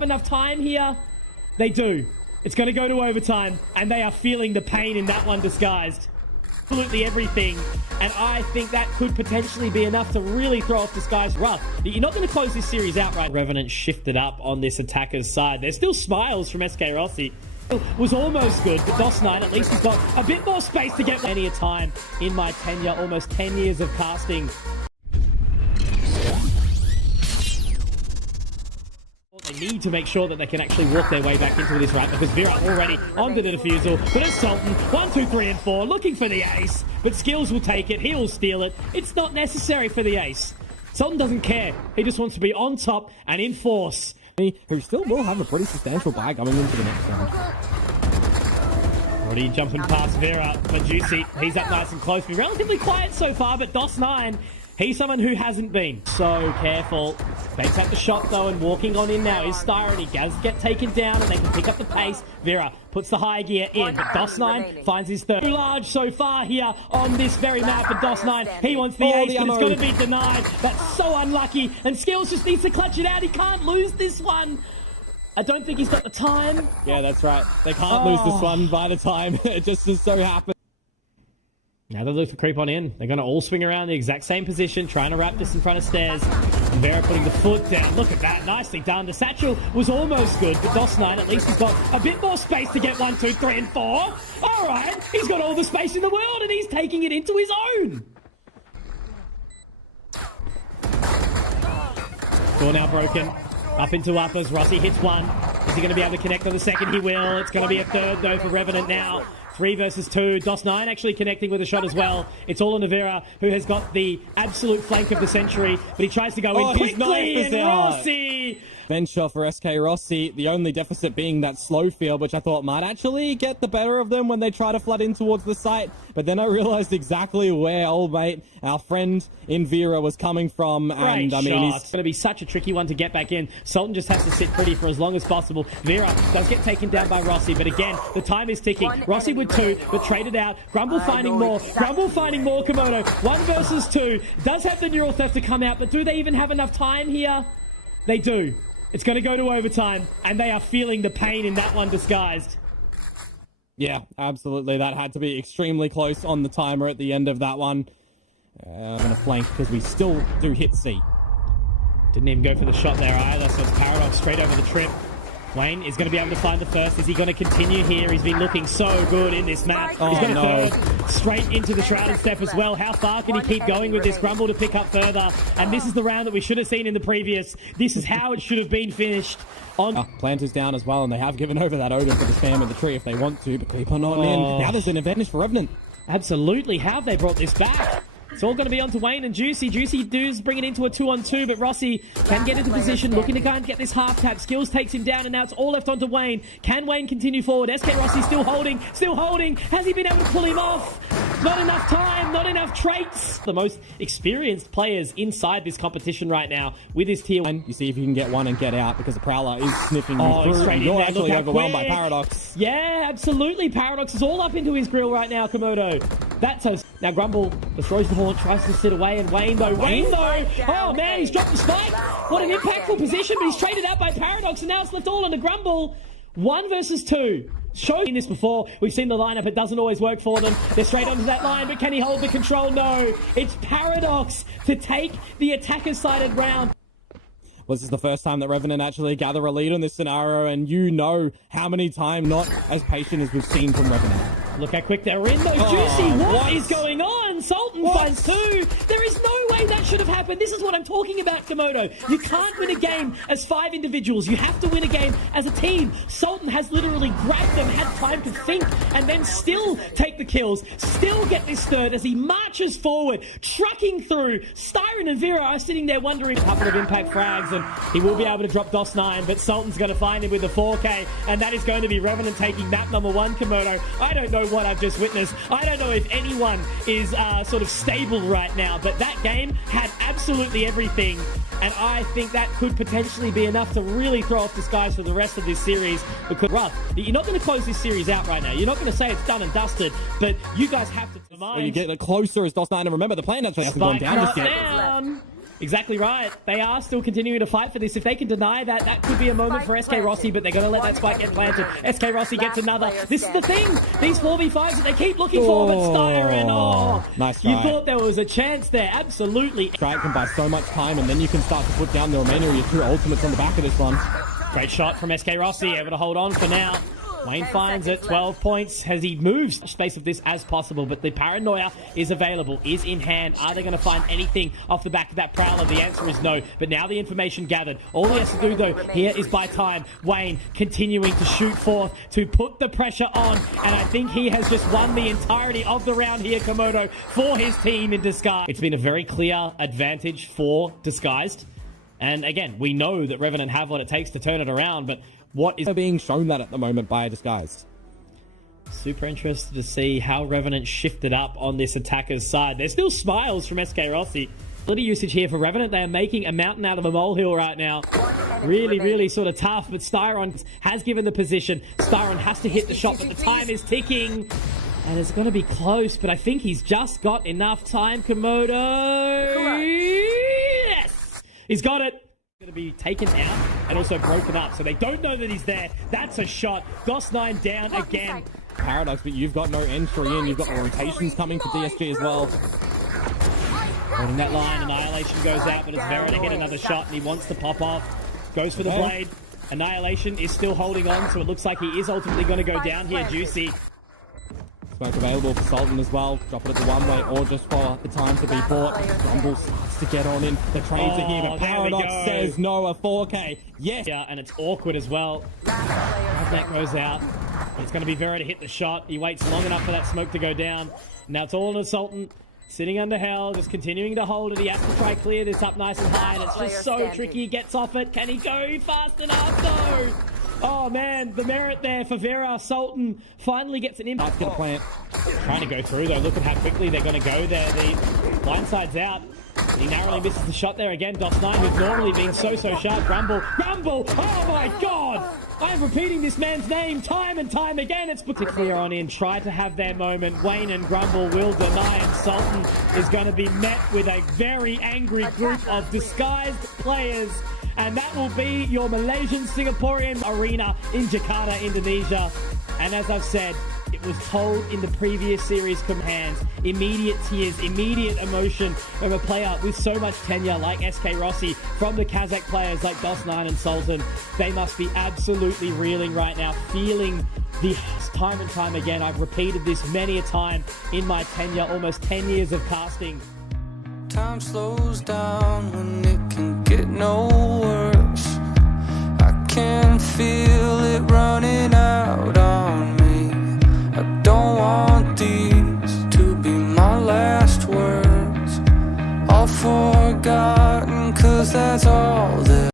enough time here? They do. It's going to go to overtime, and they are feeling the pain in that one disguised. Absolutely everything, and I think that could potentially be enough to really throw off Disguised Rough. You're not going to close this series outright. Revenant shifted up on this attacker's side. There's still smiles from SkRossi. Was almost good, but Dos9 at least has got a bit more space to get any time in my tenure, almost 10 years of casting. They need to make sure that they can actually walk their way back into this right, because Vera already onto the defusal, but it's Sultan, 1, 2, 3, and 4, looking for the ace, but Skills will take it, he will steal it, it's not necessary for the ace. Sultan doesn't care, he just wants to be on top and in force. Who still will have a pretty substantial buy going into the next round. Already jumping past Vera, but Juicy, he's up nice and close, been relatively quiet so far, but Dos9, he's someone who hasn't been. So careful. Bates at the shot though, and walking on in now is Styron. He does get taken down and they can pick up the pace. Vera puts the high gear in, but Dos9 finds his third. Too large so far here on this very map, but Dos9, he wants the ace, but it's going to be denied. That's so unlucky, and Skills just needs to clutch it out. He can't lose this one. I don't think he's got the time. Yeah, that's right. They can't lose this one by the time. It just so happens. Now they look to creep on in. They're going to all swing around the exact same position, trying to wrap this in front of stairs. Vera putting the foot down. Look at that. Nicely done. The satchel was almost good, but Dos9 at least has got a bit more space to get 1, 2, 3, and 4. All right. He's got all the space in the world, and he's taking it into his own. Door now broken. Up into uppers. Rossi hits one. Is he going to be able to connect on the second? He will. It's going to be a third, though, for Revenant now. 3 versus 2. Dos9 actually connecting with a shot as well. It's all on Vera, who has got the absolute flank of the century, but he tries to go in quickly, and Rossi! Venture for SkRossi, the only deficit being that slow field, which I thought might actually get the better of them when they try to flood in towards the site. But then I realized exactly where old mate, our friend in Vera, was coming from. And I mean, it's going to be such a tricky one to get back in. Sultan just has to sit pretty for as long as possible. Vera does get taken down by Rossi, but again, the time is ticking. Rossi with 2, but traded out. Grumble finding more. Grumble finding more, Komodo. 1 versus 2. Does have the neural theft to come out, but do they even have enough time here? They do. It's going to go to overtime, and they are feeling the pain in that one disguised. Yeah, absolutely. That had to be extremely close on the timer at the end of that one. I'm going to flank because we still do hit C. Didn't even go for the shot there either, so it's Paradox straight over the trip. Wayne is going to be able to find the first. Is he going to continue here? He's been looking so good in this map. He's got a third straight into the Shrouded Step as well. How far can he keep going with this? Grumble to pick up further. And this is the round that we should have seen in the previous. This is how it should have been finished. Planter's down as well, and they have given over that Odin for the spam of the tree if they want to, but creep on in. Now there's an advantage for Revenant. Absolutely. How have they brought this back? It's all going to be onto Wayne and Juicy. Juicy does bring it into a 2-on-2, but Rossi can get into position, looking to go and get this half tap. Skills takes him down, and now it's all left onto Wayne. Can Wayne continue forward? SkRossi still holding, still holding. Has he been able to pull him off? Not enough time, not enough traits. The most experienced players inside this competition right now with his tier 1. You see if you can get one and get out, because the Prowler is sniffing you through. Straight in You're there. actually overwhelmed by Paradox. Yeah, absolutely. Paradox is all up into his grill right now, Komodo. That's us. Now Grumble destroys the horn, tries to sit away, and Wayne though, oh man, he's dropped the spike. What an impactful position, but he's traded out by Paradox, and now it's left all on the Grumble. 1 versus 2. Showing this before, we've seen the lineup, it doesn't always work for them. They're straight onto that line, but can he hold the control? No. It's Paradox to take the attacker-sided round. This is the first time that Revenant actually gather a lead in this scenario, and you know how many times not as patient as we've seen from Revenant. Look how quick they're in, though. Juicy, what is going on? Sultan finds 2. There is no way that should have happened. This is what I'm talking about, Komodo. You can't win a game as 5 individuals. You have to win a game as a team. Sultan has literally grabbed them, had time to think, and then still take the kills, still get this third as he marches forward, trucking through. Styron and Vera are sitting there wondering. A couple of impact frags, and he will be able to drop Dos9, but Sultan's going to find him with the 4K, and that is going to be Revenant taking map number 1, Komodo. I don't know what I've just witnessed. I don't know if anyone is sort of stable right now, but that game had absolutely everything, and I think that could potentially be enough to really throw off Disguise for the rest of this series, because you're not going to close this series out right now. You're not going to say it's done and dusted, but you guys have to When you get closer as Dos9, and remember the plan actually hasn't gone down just yet. Exactly right. They are still continuing to fight for this. If they can deny that, that could be a moment for SkRossi, but they're going to let that spike get planted. SkRossi gets another. This is the thing. These 4v5s that they keep looking for, but Styron, nice try. You thought there was a chance there. Absolutely. Strike can buy so much time, and then you can start to put down the remainder of your 2 ultimates on the back of this one. Great shot from SkRossi, able to hold on for now. Wayne finds it, 12 points as he moves space of this as possible, but the paranoia is available, is in hand. Are they going to find anything off the back of that Prowler? The answer is no, but now the information gathered. All he has to do, though, here is buy time. Wayne continuing to shoot forth to put the pressure on, and I think he has just won the entirety of the round here, Komodo, for his team in Disguise. It's been a very clear advantage for Disguised, and again, we know that Revenant have what it takes to turn it around, but what is being shown that at the moment by Disguised? Super interested to see how Revenant shifted up on this attacker's side. There's still smiles from SkRossi. Little usage here for Revenant. They are making a mountain out of a molehill right now. Really sort of tough, but Styron has given the position. Styron has to hit the shot, but the time is ticking. And it's going to be close, but I think he's just got enough time, Komodo. Yes! He's got it. Going to be taken out and also broken up, so they don't know that he's there. That's a shot. Dos9 down again. Paradox, but you've got no entry in. You've got the rotations coming for DSG as well. Holding that line, Annihilation goes out, but it's Vera to get another shot, and he wants to pop off. Goes for the blade. Annihilation is still holding on, so it looks like he is ultimately going to go down here. Juicy. Smoke available for Sultan as well. Drop it at the one-way or just for the time to be bought. Grumble starts to get on in. The trades are here, but Paradox says no, a 4K. Yes. Yeah, and it's awkward as well. That goes out. It's going to be Vera to hit the shot. He waits long enough for that smoke to go down. Now it's all on Sultan. Sitting under hell, just continuing to hold it. He has to try clear this up nice and high, and it's just so tricky. He gets off it. Can he go fast enough? No. Oh man, the merit there for Vera. Sultan finally gets an impact. Plant. Trying to go through though. Look at how quickly they're going to go there. The blindside's out. He narrowly misses the shot there again. Dos9, who's normally been so sharp. Grumble. Oh my god! I am repeating this man's name time and time again. It's put to clear on in. Try to have their moment. Wayne and Grumble will deny, and Sultan is going to be met with a very angry group of disguised players. And that will be your Malaysian-Singaporean arena in Jakarta, Indonesia. And as I've said, it was told in the previous series hands. Immediate tears, immediate emotion from a player with so much tenure like SkRossi, from the Kazakh players like Dos9 and Sultan. They must be absolutely reeling right now, feeling the time and time again. I've repeated this many a time in my tenure, almost 10 years of casting. Time slows down when it can get no worse. I can feel it running out on me. I don't want these to be my last words. All forgotten, 'cause that's all that